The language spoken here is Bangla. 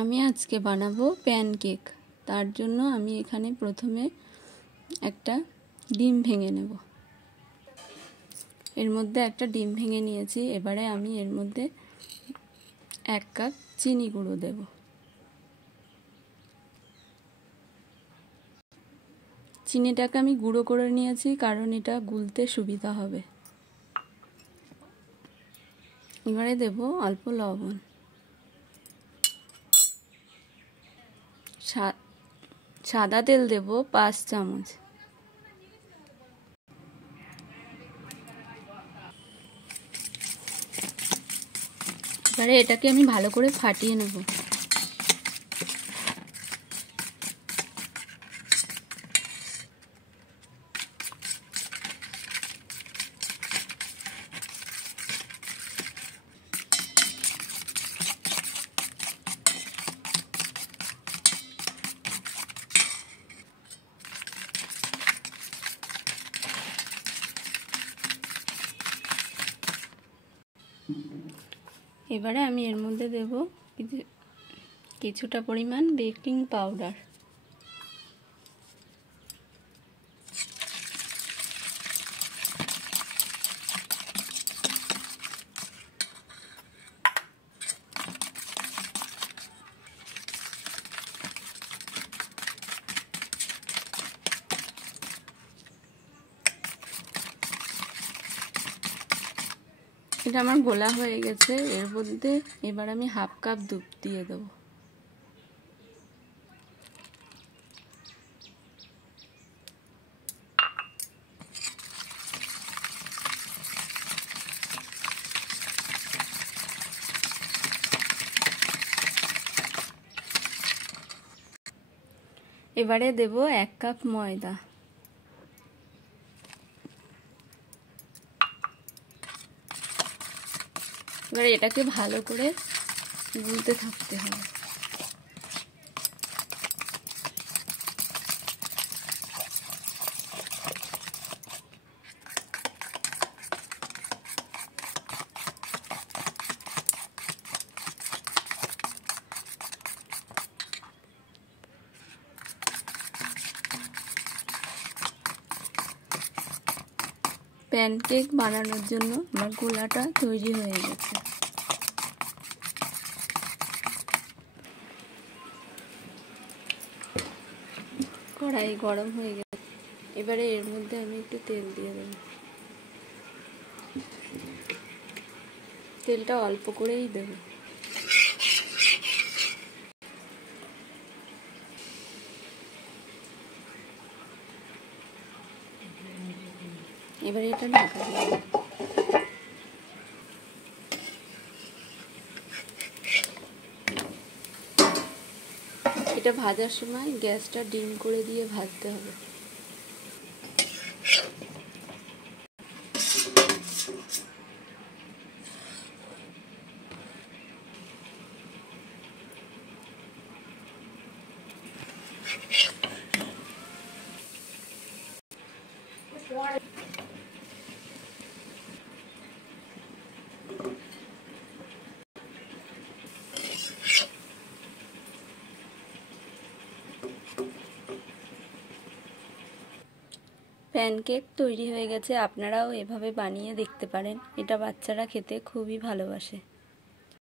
আমি আজকে বানাবো প্যানকেক। তার জন্য আমি এখানে প্রথমে একটা ডিম ভেঙে নেব। এর মধ্যে একটা ডিম ভেঙে নিয়েছি। এবারে আমি এর মধ্যে 1 কাপ চিনি গুঁড়ো দেব। চিনিটাকে আমি গুঁড়ো করে নিয়েছি কারণ এটা গুলতে সুবিধা হবে। এবারে দেব অল্প লবণ, সাদা তেল দেব 5 চামচ। এবারে এটাকে আমি ভালো করে ফাটিয়ে নেব। এবারে আমি এর মধ্যে দেব কিছুটা পরিমাণ বেকিং পাউডার। এটা আমার গোলা হয়ে গেছে। এর মধ্যে এবার আমি 1/2 কাপ দুধ দিয়ে দেবো। এবারে দেব 1 কাপ ময়দা। এবারে এটাকে ভালো করে গুলতে থাকতে হবে। প্যানকেক বানানোর জন্য আমার গোলাটা তৈরি হয়ে গেছে। কড়াই গরম হয়ে গেছে। এবারে এর মধ্যে আমি একটু তেল দিয়ে দেব। তেলটা অল্প করেই দেব। এবারে এটা ঢাকা দিয়ে দেব। এটা ভাজার সময় গ্যাসটা ডিম করে দিয়ে ভাজতে হবে। প্যানকেক তৈরি হয়ে গেছে। আপনারাও এভাবে বানিয়ে দেখতে পারেন। এটা বাচ্চারা খেতে খুবই ভালোবাসে।